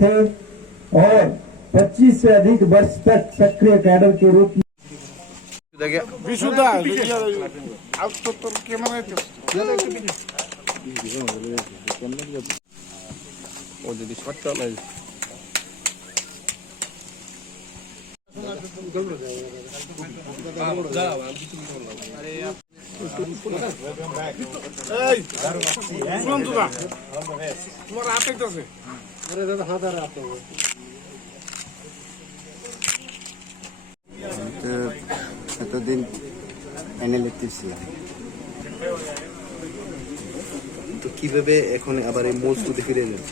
थे और 25 से अधिक वर्ष तक सक्रिय कैडर के रूप में এতদিন এনএলএফটি ছিলাম, তো কিভাবে এখন আবার এই মূল স্রোতে ফিরে এলেন?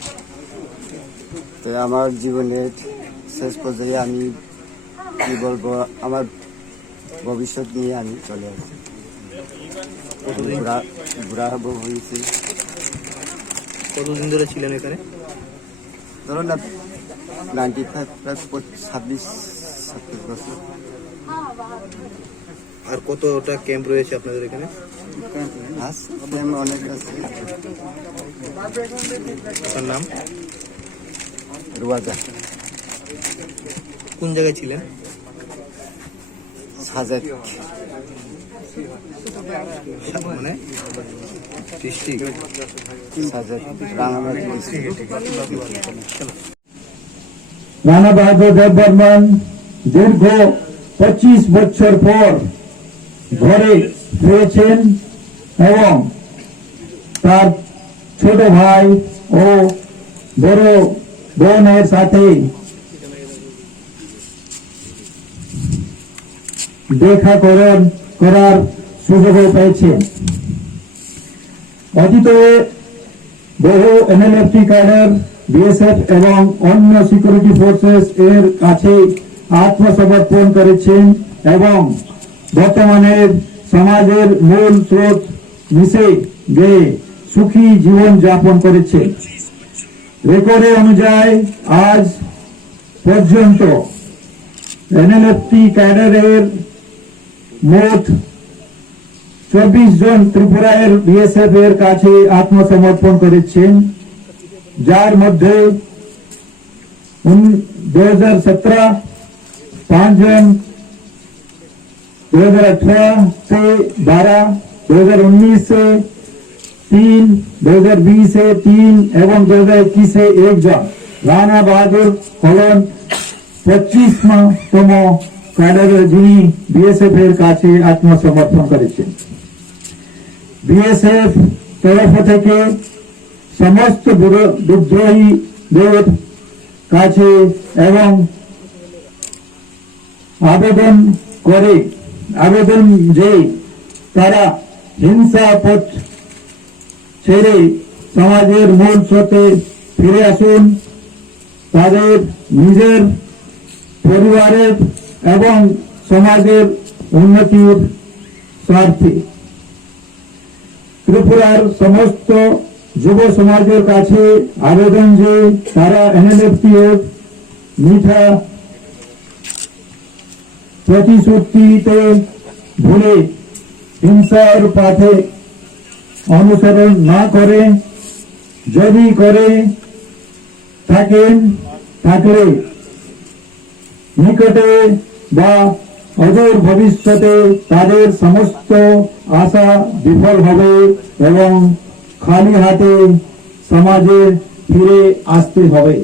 তো আমার জীবনের শেষ পর্যায়ে আমি কি বলবো, আমার ভবিষ্যৎ নিয়ে আমি চলে আসছি। বুড়া হয়েছি। কতদিন ধরে ছিলেন এখানে? ধরুন না 95, প্রায় 26 বছর। আর কতটা ক্যাম্প রয়েছে আপনাদের এখানে? অনেক আছে। আপনার নাম? রুয়াজা। কোন জায়গায় ছিলেন? সাজেক, মানে ডিস্ট্রিক্ট সাজেক, রানাঘাট ডিস্ট্রিক্ট। রানা বাহাদুর দেববর্মন দীর্ঘ 25 বছর পর ঘরে ফিরেছেন এবং তার ছোট ভাই ও বড় বোনের সাথে দেখা করার সুযোগও পেয়েছেন। অতীতে বহু এনএলএফটি ক্যাডার, বিএসএফ এবং অন্য সিকিউরিটি ফোর্সেস এর কাছে আত্মসমর্পণ করেছেন এবং বর্তমানে সমাজের মূল স্রোত মিশে গিয়ে সুখী জীবন যাপন করেছেন। রেকর্ডে অনুযায়ী আজ পর্যন্ত এনএলএফটি ক্যাডারের মোট 24 জন ত্রিপুরার বিএসএফ এর কাছে আত্মসমর্পণ করেছেন, যার মধ্যে 2017 5 জন, 2018 से 12, 2019 से 3, 2020 से 3 एवं 2021 से 1 जन। राणा बहादुर हलन 25তম ক্যাডার যিনি বিএসএফ এর কাছে আত্মসমর্পণ করেছেন। বিএসএফ তরফ থেকে সমস্ত বিদ্রোহীদের কাছে এবং আবেদন যে তারা হিংসা পথ ছেড়ে সমাজের মূল স্রোতে ফিরে আসুন, তাদের নিজের পরিবারের এবং সমাজের উন্নতির স্বার্থে। ত্রিপুরার সমস্ত যুব সমাজের কাছে আবেদন যে তারা এনএলএফটি এর মিঠা প্রতিশ্রুতিতে ভুলে হিংসার পথে অনুসরণ না করে, যদি করে থাকলে নিকটে বা অদূর ভবিষ্যতে তাদের সমস্ত আশা বিফল হবে এবং খালি হাতে সমাজে ফিরে আসতে হবে।